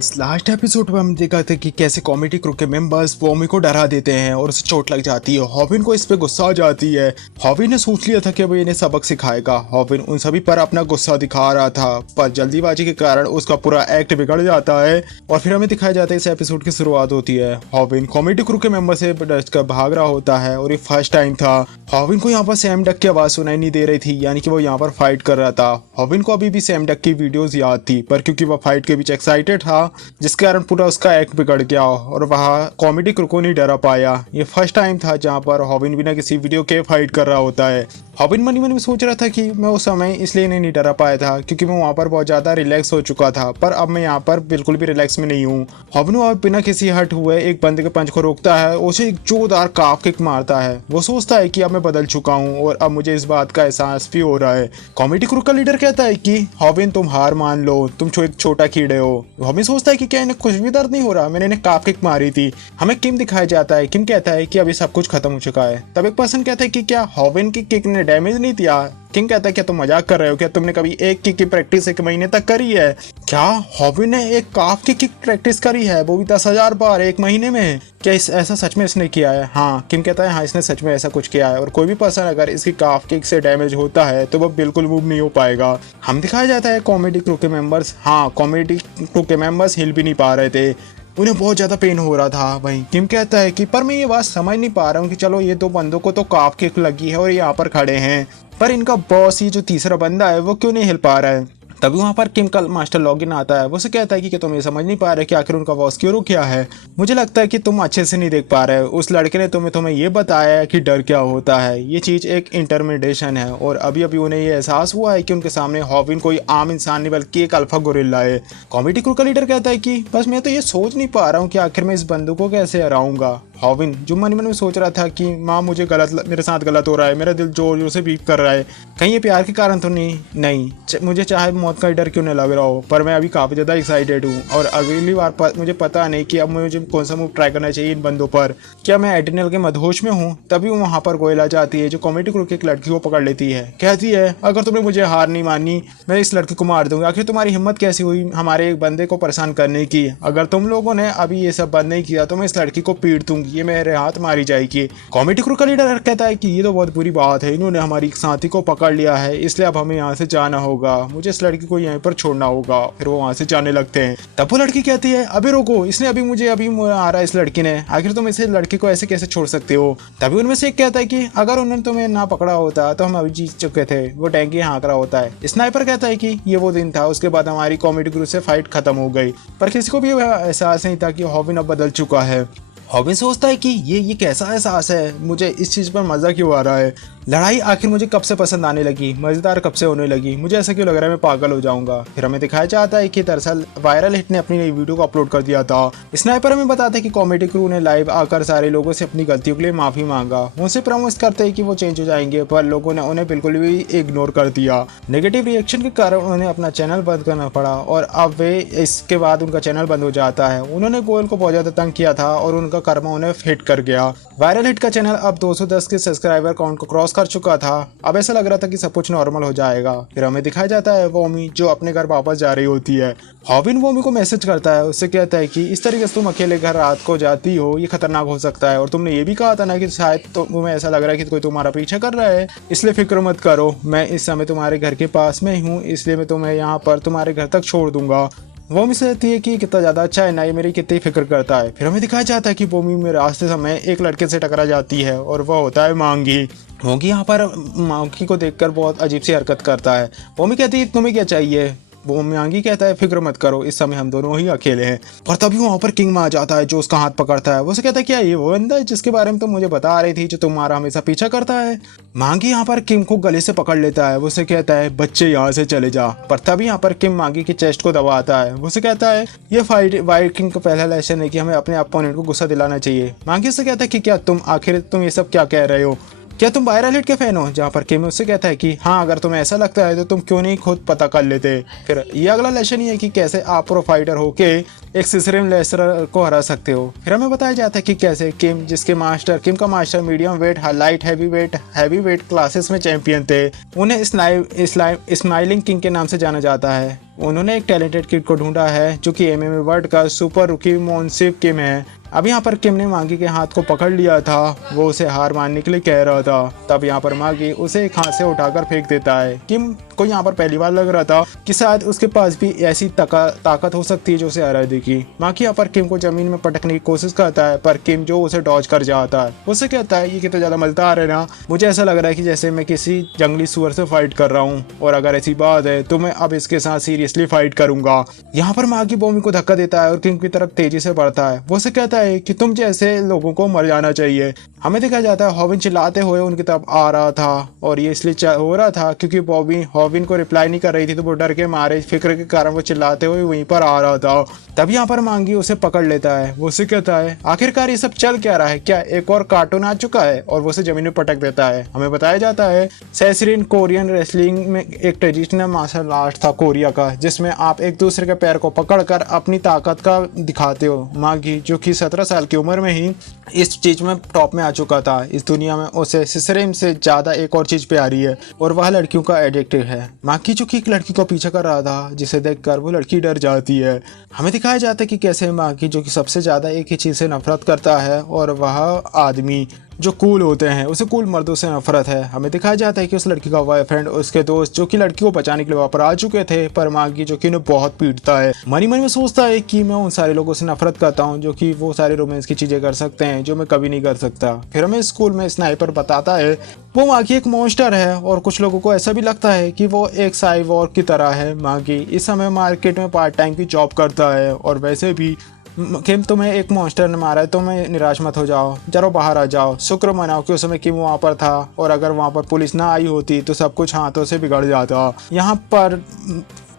इस last episode में हम देखा था कि कैसे कॉमेडी क्रू के मेंबर्स वोमी को डरा देते हैं और उसे चोट लग जाती है। हॉविन को इस पे गुस्सा आ जाती है। हॉविन ने सोच लिया था कि अब इन्हें सबक सिखाएगा। हॉविन उन सभी पर अपना गुस्सा दिखा रहा था, पर जल्दीबाजी के कारण उसका पूरा एक्ट बिगड़ जाता है और फिर हमें दिखाया जाता है इस एपिसोड की शुरुआत होती है। हॉविन कॉमेडी क्रू के मेंबर से बचकर भाग रहा होता है और ये फर्स्ट टाइम था। हॉविन को यहाँ पर सैम डक की आवाज सुनाई नहीं दे रही थी, यानी कि वो यहाँ पर फाइट कर रहा था। हॉविन को अभी भी सैम डक की वीडियोस याद थी, पर क्योंकि वह फाइट के बीच एक्साइटेड था जिसके कारण पूरा उसका एक्ट बिगड़ गया और वह कॉमेडी क्रू को नहीं डरा पाया। ये फर्स्ट टाइम था जहाँ पर हॉविन बिना किसी वीडियो के फाइट कर रहा होता है। हॉविन मन ही मन में सोच रहा था कि मैं उस समय इसलिए नहीं डरा पाया था क्योंकि मैं वहाँ पर बहुत ज़्यादा रिलैक्स हो चुका था, पर अब मैं यहाँ पर बिल्कुल भी रिलैक्स में नहीं हूँ। हॉविन अब बिना किसी हट हुए एक बंदे के पंच को रोकता है, उसे एक जोरदार काफ किक मारता है। वो सोचता है कि अब मैं बदल चुका हूँ और अब मुझे इस बात का एहसास भी हो रहा है। कॉमेडी क्रू का लीडर कहता है कि हॉविन तुम हार मान लो, तुम एक छोटा कीड़े हो। हॉविन सोचता है कि क्या इन्हें कुछ भी दर्द नहीं हो रहा, मैंने इन्हें काफ किक मारी थी। हमें किम दिखाया जाता है। किम कहता है कि अभी सब कुछ खत्म हो चुका है। तब एक पर्सन कहता है कि क्या हॉविन की किक ने डैमेज नहीं दिया। किंग कहता है क्या तुम मजाक कर रहे हो, क्या तुमने कभी एक किक की प्रैक्टिस 1 महीने तक करी है? क्या हॉविन ने एक काफ की किक प्रैक्टिस करी है, वो भी 10,000 बार 1 महीने में? क्या ऐसा सच में इसने किया है? हाँ, किम कहता है हाँ इसने सच में ऐसा कुछ किया है और कोई भी पर्सन अगर इसकी काफ किक से डैमेज होता है तो वो बिल्कुल मूव नहीं हो पाएगा। हम दिखाया जाता है कॉमेडी क्रू के मेंबर्स, हाँ कॉमेडी क्रू के मेंबर्स हिल भी नहीं पा रहे थे, उन्हें बहुत ज़्यादा पेन हो रहा था। वहीं किम कहता है कि पर मैं ये बात समझ नहीं पा रहा हूँ कि चलो ये 2 बंदों को तो काफ किक लगी है और यहाँ पर खड़े हैं, पर इनका बॉस ये जो तीसरा बंदा है वो क्यों नहीं हिल पा रहा है? तभी वहाँ पर किम का मास्टर लॉगिन आता है। वो से कहता है कि तुम ये समझ नहीं पा रहे कि आखिर उनका बॉस क्यों रुक गया है। मुझे लगता है कि तुम अच्छे से नहीं देख पा रहे हो। उस लड़के ने तुम्हें ये बताया है कि डर क्या होता है। ये चीज़ एक इंटरमिडेशन है और अभी अभी उन्हें ये एहसास हुआ है कि उनके सामने हॉविन कोई आम इंसान नहीं बल्कि एक अल्फा गोरिल्ला है। कॉमेडी क्रू का लीडर कहता है कि बस मैं तो ये सोच नहीं पा रहा हूँ कि आखिर मैं इस बंदू को कैसे हराऊंगा। हॉविन जो मन में सोच रहा था कि माँ मुझे मेरे साथ गलत हो रहा है, मेरा दिल जोर जोर से बीट कर रहा है, कहीं ये प्यार के कारण तो नहीं मुझे चाहे मौत का डर क्यों नहीं लग रहा हो, पर मैं अभी काफ़ी ज़्यादा एक्साइटेड हूँ और अगली बार मुझे पता नहीं कि अब मुझे कौन सा मूव ट्राई करना चाहिए इन बंदों पर। क्या मैं एडिनल के मदहोश में हूँ? तभी वहाँ पर गोयला जाती है जो कॉमेडी क्रू की एक लड़की को पकड़ लेती है। कहती है अगर तुमने मुझे हार नहीं मानी मैं इस लड़की को मार दूंगा। आखिर तुम्हारी हिम्मत कैसी हुई हमारे एक बंदे को परेशान करने की? अगर तुम लोगों ने अभी ये सब बंद नहीं किया तो मैं इस लड़की को पीट दूंगी, ये मेरे हाथ मारी जाएगी। कॉमेडी क्रू का लीडर कहता है कि ये तो बहुत बुरी बात है, इन्होंने हमारी साथी को पकड़ लिया है, इसलिए अब हमें यहाँ से जाना होगा, मुझे इस लड़की को यहीं पर छोड़ना होगा। फिर वो वहाँ से जाने लगते हैं। तब वो लड़की कहती है अभी रोको, इसने अभी आ रहा है इस लड़की ने, आखिर तुम इसे लड़की को ऐसे कैसे छोड़ सकते हो? तभी उनमें से एक कहता है कि अगर उन्होंने तुम्हें ना पकड़ा होता तो हम अभी जीत चुके थे। वो टैंकी हाँक रहा होता है। स्नाइपर कहता है कि ये वो दिन था, उसके बाद हमारी कॉमेडी क्रू से फाइट खत्म हो गई, पर किसी को भी एहसास नहीं था कि हॉविन अब बदल चुका है। हॉविन सोचता है कि ये कैसा एहसास है, मुझे इस चीज़ पर मज़ा क्यों आ रहा है? लड़ाई आखिर मुझे कब से पसंद आने लगी, मज़ेदार कब से होने लगी, मुझे ऐसा क्यों लग रहा है मैं पागल हो जाऊंगा। फिर हमें दिखाया जाता है कि दरअसल वायरल हिट ने अपनी नई वीडियो को अपलोड कर दिया था। स्नाइपर हमें बताता है कि कॉमेडी क्रू ने लाइव आकर सारे लोगों से अपनी गलतियों के लिए माफ़ी मांगा। उनसे प्रॉमिस करते हैं कि वो चेंज हो जाएंगे, पर लोगों ने उन्हें बिल्कुल भी इग्नोर कर दिया। नेगेटिव रिएक्शन के कारण उन्हें अपना चैनल बंद करना पड़ा और अब वे इसके बाद उनका चैनल बंद हो जाता है। उन्होंने गोयल को बहुत ज़्यादा तंग किया था और उनका कर्मा उन्हें हिट कर गया। वायरल हिट का चैनल अब 210 के सब्सक्राइबर काउंट को क्रॉस कर चुका था। अब ऐसा लग रहा था कि सब कुछ नॉर्मल हो जाएगा। फिर हमें दिखाया जाता है वोमी जो अपने घर वापस जा रही होती है। हॉविन वोमी को मैसेज करता है, उससे कहता है कि इस तरीके से तुम अकेले घर रात को जाती हो, ये खतरनाक हो सकता है और तुमने ये भी कहा था ना कि शायद तुम्हें ऐसा लग रहा है कि कोई तुम्हारा पीछा कर रहा है, इसलिए फिक्र मत करो, मैं इस समय तुम्हारे घर के पास में हूँ, इसलिए मैं तुम्हें यहाँ पर तुम्हारे घर तक छोड़ दूंगा। वोमी से कहती है कि कितना ज़्यादा अच्छा है ना, ये मेरी कितनी फिक्र करता है। फिर हमें दिखाया जाता है कि वोमी में रास्ते समय एक लड़के से टकरा जाती है और वह होता है मांगी। वोमी यहाँ पर मांगी को देखकर बहुत अजीब सी हरकत करता है। वोमी कहती है तुम्हें क्या चाहिए? वो मांगी कहता है फिक्र मत करो, इस समय हम दोनों ही अकेले हैं। पर तभी वहाँ पर किंग आ जाता है जो उसका हाथ पकड़ता है। वो से कहता है क्या ये वो बंदा है जिसके बारे में तुम मुझे बता रही थी, जो तुम्हारा हमेशा पीछा करता है? मांगी यहाँ पर किंग को गले से पकड़ लेता है। वो से कहता है बच्चे यहाँ से चले जा। पर तभी यहाँ पर किंग मांगी की चेस्ट को दबाता है। वो से कहता है ये फाइट वाइट किंग का पहला लेसन है कि हमें अपने अपोनेंट को गुस्सा दिलाना चाहिए। मांगी से कहता है कि क्या तुम ये सब क्या कह रहे हो, क्या तुम वायरल हिट के फैन हो? जहाँ पर किम उससे कहता है कि हाँ अगर तुम्हें ऐसा लगता है तो तुम क्यों नहीं खुद पता कर लेते। फिर ये अगला लेसन ही है कि कैसे आप प्रो फाइटर होके एक सिसरेम लेसलर को हरा सकते हो। फिर हमें बताया जाता है कि कैसे किम का master medium wait, light heavy weight classes में चैंपियन थे। उन्हें स्माइलिंग किंग के नाम से जाना जाता है। उन्होंने एक टैलेंटेड किड को ढूंढा है जो कि एमएमए वर्ल्ड का सुपर रुकी मोनसिफ किम है। अब यहाँ पर किम ने मांगी के हाथ को पकड़ लिया था, वो उसे हार मानने के लिए कह रहा था। तब यहाँ पर मांगी उसे एक हाथ से उठाकर फेंक देता है। किम को यहाँ पर पहली बार लग रहा था कि शायद उसके पास भी ऐसी ताकत हो सकती है जो उसे हरा देगी। मांगी यहाँ पर किम को जमीन में पटकने की कोशिश करता है, पर किम जो उसे डॉज कर जाता है। उसे कहता है ये कितना ज्यादा मजेदार है ना, मुझे ऐसा लग रहा है कि जैसे मैं किसी जंगली सुअर से फाइट कर रहा हूँ, और अगर ऐसी बात है तो मैं अब इसके साथ सीरियसली फाइट करूंगा। यहाँ पर मांगी बॉमी को धक्का देता है और किम की तरफ तेजी से बढ़ता है। वो उसे कहता है कि तुम जैसे लोगों को मर जाना चाहिए। हमें देखा जाता है हॉविन चिल्लाते हुए उनकी तरफ आ रहा था, और ये इसलिए हो रहा था क्योंकि बॉबी हॉविन को रिप्लाई नहीं कर रही थी, तो वो डर के मारे फिक्र के कारण वो चिल्लाते हुए वहीं पर आ रहा था। तब यहाँ पर मांगी उसे पकड़ लेता है। वो उसे कहता है आखिरकार ये सब चल क्या रहा है, क्या एक और कार्टून आ चुका है, और वो उसे जमीन में पटक देता है। हमें बताया जाता है सेसरिन कोरियन रेसलिंग में एक ट्रेडिशनल मार्शल आर्ट था कोरिया का, जिसमें आप एक दूसरे के पैर को पकड़कर अपनी ताकत का दिखाते हो। मांगी जो कि 17 साल की उम्र में ही इस चीज में टॉप में आ चुका था, इस दुनिया में उसे सिसरेम से ज्यादा एक और चीज प्यारी है, और वह लड़कियों का एडिक्टेड है। मांगी जो कि एक लड़की को पीछा कर रहा था, जिसे देखकर वो लड़की डर जाती है। हमें दिखाया जाता है कि कैसे मांगी जो कि सबसे ज्यादा एक ही चीज से नफरत करता है, और वह आदमी जो कूल होते हैं, उसे कूल मर्दों से नफरत है। हमें दिखाया जाता है कि उस लड़की का बॉयफ्रेंड उसके दोस्त जो कि लड़की को बचाने के लिए वहाँ पर आ चुके थे, पर मांगी जो कि उन्हें बहुत पीटता है। मनी मन में सोचता है कि मैं उन सारे लोगों से नफरत करता हूँ जो कि वो सारे रोमांस की चीजें कर सकते हैं जो मैं कभी नहीं कर सकता। फिर हमें स्कूल में स्नाइपर बताता है वो मांगी एक मॉन्स्टर है, और कुछ लोगों को ऐसा भी लगता है कि वो एक साइबोर्ग की तरह है। मांगी इस समय मार्केट में पार्ट टाइम की जॉब करता है, और वैसे भी किम तुम्हें एक मॉन्स्टर ने मारा है, तुम्हें निराश मत हो जाओ, जरा बाहर आ जाओ, शुक्र मनाओ कि उस समय किम वहाँ पर था, और अगर वहाँ पर पुलिस ना आई होती तो सब कुछ हाथों से बिगड़ जाता। यहाँ पर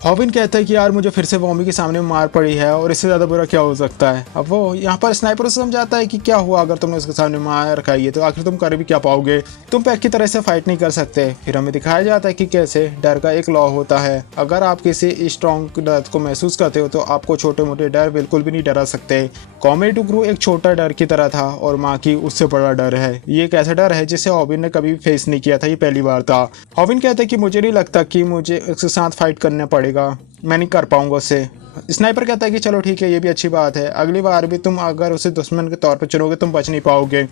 हॉविन कहता है कि यार मुझे फिर से वॉमी के सामने मार पड़ी है, और इससे ज़्यादा बुरा क्या हो सकता है। अब वो यहाँ पर स्नाइपर से समझाता है कि क्या हुआ अगर तुमने उसके सामने मार खाई है तो आखिर तुम कर भी क्या पाओगे, तुम पैक की तरह से फाइट नहीं कर सकते। फिर हमें दिखाया जाता है कि कैसे डर का एक लॉ होता है, अगर आप किसी स्ट्रॉन्ग डर को महसूस करते हो तो आपको छोटे मोटे डर बिल्कुल भी नहीं डरा सकते। कॉमेडी क्रू एक छोटा डर की तरह था, और माँ की उससे बड़ा डर है। ये एक ऐसा डर है जिसे हॉविन ने कभी फेस नहीं किया था, ये पहली बार था। हॉविन कहता है कि मुझे नहीं लगता कि मुझे उसके साथ फाइट करना पड़ेगा, मैं नहीं कर पाऊंगा उससे। स्नाइपर कहता है कि चलो ठीक है, ये भी अच्छी बात है, अगली बार भी तुम अगर उसे दुश्मन के तौर पर चुनोगे तुम बच नहीं पाओगे।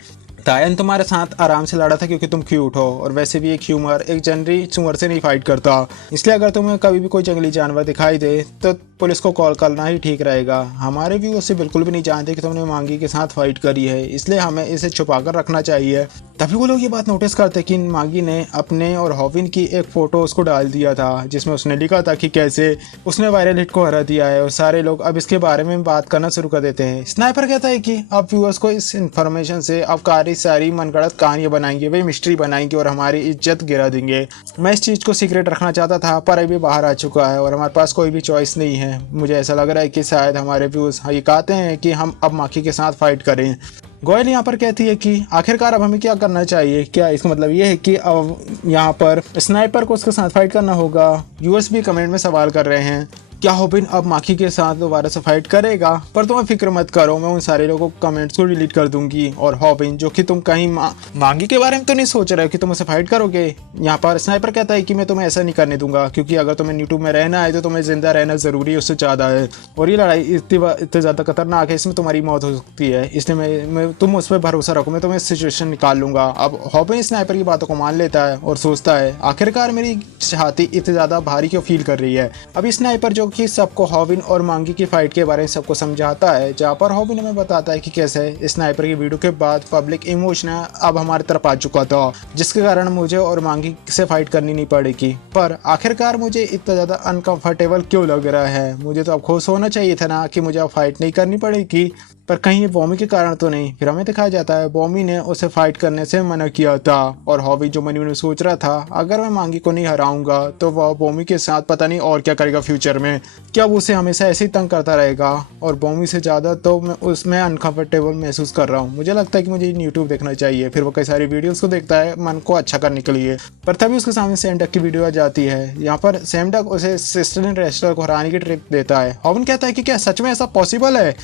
तायन तुम्हारे साथ आराम से लड़ा था क्योंकि तुम क्यूट हो, और वैसे भी एक ह्यूमर एक जनरली सुअर से नहीं फाइट करता, इसलिए अगर तुम्हें कभी भी कोई जंगली जानवर दिखाई दे तो पुलिस को कॉल करना ही ठीक रहेगा। हमारे भी उससे बिल्कुल भी नहीं जानते कि तुमने मांगी के साथ फाइट करी है, इसलिए हमें इसे छुपा कर रखना चाहिए। तभी वो लोग ये बात नोटिस करते कि मांगी ने अपने और हॉविन की एक फोटो उसको डाल दिया था, जिसमें उसने लिखा था कि कैसे उसने वायरल हिट को हरा दिया है, और सारे लोग अब इसके बारे में बात करना शुरू कर देते हैं। स्नाइपर कहता है कि अब व्यूअर्स को इस इन्फॉर्मेशन से अब सारी मनगढ़ंत कहानियां बनाएंगे, वे मिस्ट्री बनाएंगे और हमारी इज्जत गिरा देंगे। मैं इस चीज को सीक्रेट रखना चाहता था, पर अभी बाहर आ चुका है और हमारे पास कोई भी चॉइस नहीं है। मुझे ऐसा लग रहा है कि शायद हमारे व्यूअर्स ये कहते हैं कि हम अब माखी के साथ फाइट करें। गोयल यहाँ पर कहती है कि आखिरकार अब हमें क्या करना चाहिए, क्या इसका मतलब ये है कि अब यहाँ पर स्नाइपर को उसके साथ फाइट करना होगा। व्यूअर्स भी कमेंट में सवाल कर रहे हैं क्या हॉविन अब माखी के साथ दोबारा से फाइट करेगा, पर तुम्हें फिक्र मत करो, मैं उन सारे लोगों को कमेंट्स को डिलीट कर दूंगी। और हॉविन जो कि तुम कहीं मांगी के बारे में तो नहीं सोच रहे हो कि तुम उसे फाइट करोगे। यहाँ पर स्नाइपर कहता है कि मैं तुम्हें ऐसा नहीं करने दूंगा, क्योंकि अगर तुम्हें यूट्यूब में रहना है तो तुम्हें जिंदा रहना जरूरी है, उससे ज़्यादा है, और ये लड़ाई इतनी ज़्यादा खतरनाक है, इसमें तुम्हारी मौत हो सकती है, इसलिए मैं तुम उस पर भरोसा रखो, मैं तुम्हें सिचुएशन निकाल लूंगा। अब हॉविन स्नाइपर की बातों को मान लेता है और सोचता है आखिरकार मेरी छाती इतनी ज़्यादा भारी क्यों फील कर रही है। अभी स्नाइपर जो कि सबको हॉविन और मांगी की फाइट के बारे में सबको समझाता है, जहाँ पर हॉविन हमें बताता है कि कैसे स्नाइपर की वीडियो के बाद पब्लिक इमोशन अब हमारी तरफ आ चुका था, जिसके कारण मुझे और मांगी से फाइट करनी नहीं पड़ेगी। पर आखिरकार मुझे इतना ज़्यादा अनकंफर्टेबल क्यों लग रहा है, मुझे तो अब खुश होना चाहिए था ना कि मुझे अब फाइट नहीं करनी पड़ेगी, पर कहीं ये बॉमी के कारण तो नहीं। फिर हमें दिखाया जाता है बॉमी ने उसे फाइट करने से मना किया था, और हॉविन जो मन में सोच रहा था अगर मैं मांगी को नहीं हराऊंगा तो वह बॉमी के साथ पता नहीं और क्या करेगा फ्यूचर में, क्या वो उसे हमेशा ऐसे ही तंग करता रहेगा। और बॉमी से ज़्यादा तो मैं उसमें अनकंफर्टेबल महसूस कर रहा हूँ। मुझे लगता है कि मुझे यूट्यूब देखना चाहिए। फिर वो कई सारी वीडियोज़ को देखता है मन को अच्छा करने के लिए, पर तभी उसके सामने सैम डक की वीडियो आ जाती है। यहाँ पर सैम डक उसे सिस्टर रेस्लर को हराने की ट्रिक देता है। हॉविन कहता है कि क्या सच में ऐसा पॉसिबल है।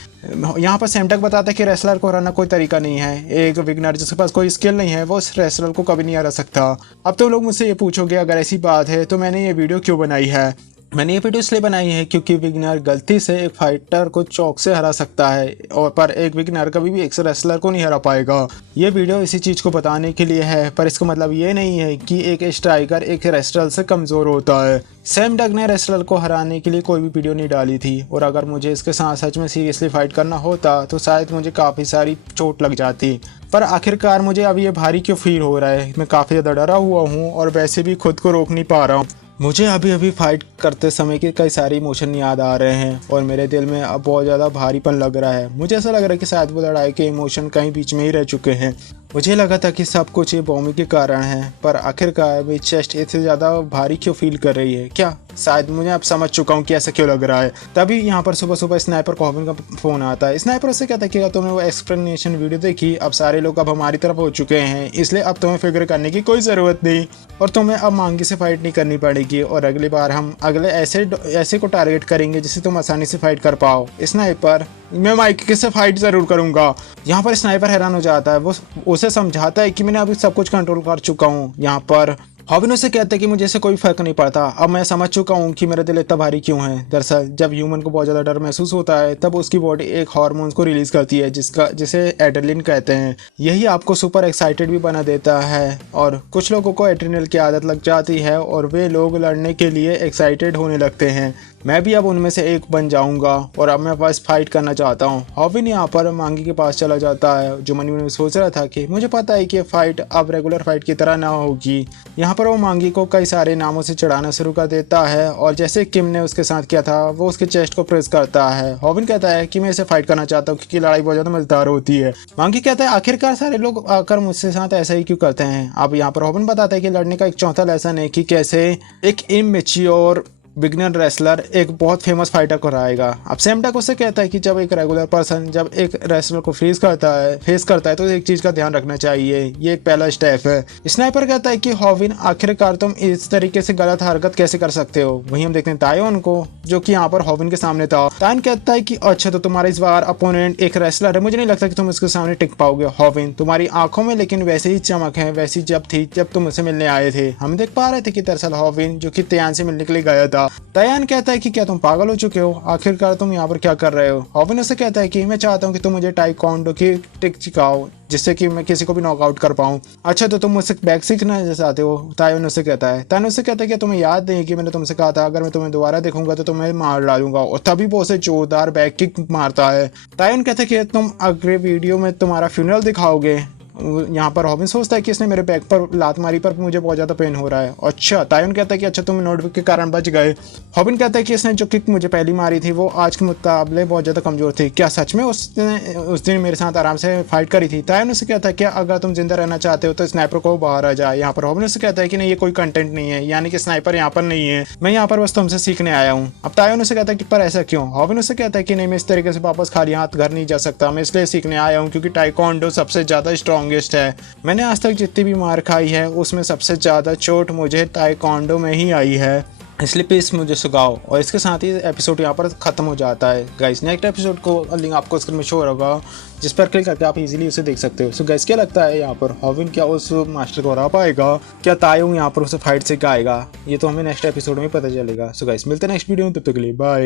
यहाँ पर सैम डक बताता है कि रेसलर को हराना कोई तरीका नहीं है, एक बिगनर जिसके पास कोई स्किल नहीं है वो उस रेसलर को कभी नहीं हरा सकता। अब तो लोग मुझसे ये पूछोगे अगर ऐसी बात है तो मैंने ये वीडियो क्यों बनाई है। मैंने ये वीडियो इसलिए बनाई है क्योंकि विगनर गलती से एक फाइटर को चौक से हरा सकता है, और पर एक विगनर कभी भी एक रेसलर को नहीं हरा पाएगा। ये वीडियो इसी चीज़ को बताने के लिए है, पर इसका मतलब ये नहीं है कि एक स्ट्राइकर एक रेसलर से कमज़ोर होता है। सैम डग ने रेसलर को हराने के लिए कोई भी वीडियो नहीं डाली थी, और अगर मुझे इसके साथ सच में सीरियसली फाइट करना होता तो शायद मुझे काफ़ी सारी चोट लग जाती। पर आखिरकार मुझे अब ये भारी क्यों फील हो रहा है, मैं काफ़ी ज़्यादा डरा हुआ हूँ और वैसे भी खुद को रोक नहीं पा रहा हूँ। मुझे अभी अभी फाइट करते समय के कई सारे इमोशन याद आ रहे हैं और मेरे दिल में अब बहुत ज़्यादा भारीपन लग रहा है। मुझे ऐसा लग रहा है कि शायद वो लड़ाई के इमोशन कहीं बीच में ही रह चुके हैं। मुझे लगा था कि सब कुछ ये बॉमी के कारण है, पर आखिरकार मेरी चेस्ट इससे ज़्यादा भारी क्यों फील कर रही है। क्या शायद मुझे अब समझ चुका हूँ कि ऐसा क्यों लग रहा है। तभी यहाँ पर सुबह सुबह स्नाइपर को हॉबिन का फ़ोन आता है। स्नाइपर उससे कहता है कि तुमने वो एक्सप्लेनेशन वीडियो देखी, अब सारे लोग अब हमारी तरफ हो चुके हैं, इसलिए अब तुम्हें फिक्र करने की कोई ज़रूरत नहीं और तुम्हें अब मांगी से फाइट नहीं करनी पड़ेगी, और अगली बार हम अगले ऐसे को टारगेट करेंगे जिससे तुम आसानी से फाइट कर पाओ। स्नाइपर, मैं माइक से फाइट ज़रूर करूँगा। यहाँ पर स्नाइपर हैरान हो जाता है। वो उसे समझाता है कि मैंने अभी सब कुछ कंट्रोल कर चुका हूँ। यहाँ पर हॉबिन उसे कहता है कि मुझे इससे कोई फर्क नहीं पड़ता, अब मैं समझ चुका हूँ कि मेरा दिल इतना भारी क्यों है। दरअसल जब ह्यूमन को बहुत ज़्यादा डर महसूस होता है तब उसकी बॉडी एक हार्मोन्स को रिलीज करती है जिसे एड्रेनलिन कहते हैं। यही आपको सुपर एक्साइटेड भी बना देता है, और कुछ लोगों को एड्रेनलिन की आदत लग जाती है और वे लोग लड़ने के लिए एक्साइटेड होने लगते हैं। मैं भी अब उनमें से एक बन जाऊंगा और अब मैं बस फाइट करना चाहता हूँ। हॉबिन यहाँ पर मांगी के पास चला जाता है, जो मन में सोच रहा था कि मुझे पता है कि फाइट अब रेगुलर फाइट की तरह ना होगी। यहाँ पर वो मांगी को कई सारे नामों से चढ़ाना शुरू कर देता है, और जैसे किम ने उसके साथ किया था वो उसके चेस्ट को प्रेस करता है। हॉबिन कहता है कि मैं इसे फाइट करना चाहता हूँ क्योंकि लड़ाई बहुत ज़्यादा मजेदार होती है। मांगी कहता है आखिरकार सारे लोग आकर मुझसे साथ ऐसा ही क्यों करते हैं। अब यहाँ पर हॉबिन बताता है कि लड़ने का एक चौथा लेसन है कि कैसे एक इमैच्योर बिगनर रेसलर एक बहुत फेमस फाइटर को हराएगा। अब सैम डग उससे कहता है कि जब एक रेगुलर पर्सन जब एक रेसलर को फेस करता है तो एक चीज़ का ध्यान रखना चाहिए, ये एक पहला स्टेप है। स्नाइपर कहता है कि हॉबिन आखिरकार तुम इस तरीके से गलत हरकत कैसे कर सकते हो। वहीं हम देखते हैं तायोन को, जो कि यहाँ पर हॉबिन के सामने था। तायोन कहता है कि अच्छा तो तुम्हारा इस बार अपोनेंट एक रेसलर है, मुझे नहीं लगता कि तुम इसके सामने टिक पाओगे। हॉबिन, तुम्हारी आंखों में लेकिन वैसे ही चमक है वैसी जब थी जब तुम मुझसे मिलने आए थे। हम देख पा रहे थे कि दरअसल हॉबिन जो कि तयान से मिलने के लिए गया था। तयान कहता है कि क्या तुम पागल हो चुके हो, आखिरकार तुम यहाँ पर क्या कर रहे हो। हॉबिन उससे कहता है कि मैं चाहता हूँ कि तुम मुझे टाइकोंडो की ट्रिक सिखाओ जिससे कि मैं किसी को भी नॉकआउट कर पाऊँ। अच्छा तो तुम मुझसे बैक सीखना चाहते हो, तायोन उससे कहता है। तायोन उससे कहता है कि तुम्हें याद नहीं कि मैंने तुमसे कहा था अगर मैं तुम्हें दोबारा देखूंगा तो तुम्हें मार डालूंगा, और तभी वो उसे जोरदार बैक किक मारता है। तायोन कहता है कि तुम अगले वीडियो में तुम्हारा फ्यूनरल दिखाओगे। यहाँ पर हॉबिन सोचता है कि इसने मेरे बैक पर लात मारी पर मुझे बहुत ज़्यादा पेन हो रहा है। अच्छा, तायोन कहता है कि अच्छा तुम नोटबुक के कारण बच गए। हॉबिन कहता है कि इसने जो किक मुझे पहली मारी थी वो आज के मुकाबले बहुत ज़्यादा कमज़ोर थी। क्या सच में उसने उस दिन मेरे साथ आराम से फाइट करी थी। तायोन उससे कहता है कि अगर तुम जिंदा रहना चाहते हो तो स्नाइपर को बाहर आ जाए। यहाँ पर हॉबिन उससे कहता है कि नहीं, ये कोई कंटेंट नहीं है, यानी कि स्नाइपर यहाँ पर नहीं है, मैं यहाँ पर बस तुमसे सीखने आया हूँ। अब तायोन उससे कहता है कि पर ऐसा क्यों। हॉबिन उससे कहता है कि नहीं, मैं इस तरीके से वापस खाली हाथ घर नहीं जा सकता, मैं इसलिए सीखने आया हूँ क्योंकि टाइकोंडो सबसे ज़्यादा स्ट्रॉन्गेस्ट है। मैंने आज तक जितनी भी मार खाई है उसमें सबसे ज़्यादा चोट मुझे ताइकोंडो में ही आई है, इसलिए प्लीज़ मुझे सुगाओ। और इसके साथ ही एपिसोड यहाँ पर ख़त्म हो जाता है। गाइस, नेक्स्ट एपिसोड को लिंक आपको स्क्रीन में शो होगा, जिस पर क्लिक करके आप इजीली उसे देख सकते हो। सो गाइस, क्या लगता है यहाँ पर हॉबिन क्या उस मास्टर को हरा पाएगा, क्या तायोंग यहाँ पर उसे फाइट सिखाएगा, ये तो हमें नेक्स्ट एपिसोड में पता चलेगा। सो गाइस, मिलते हैं नेक्स्ट वीडियो में, तब तक के लिए बाय।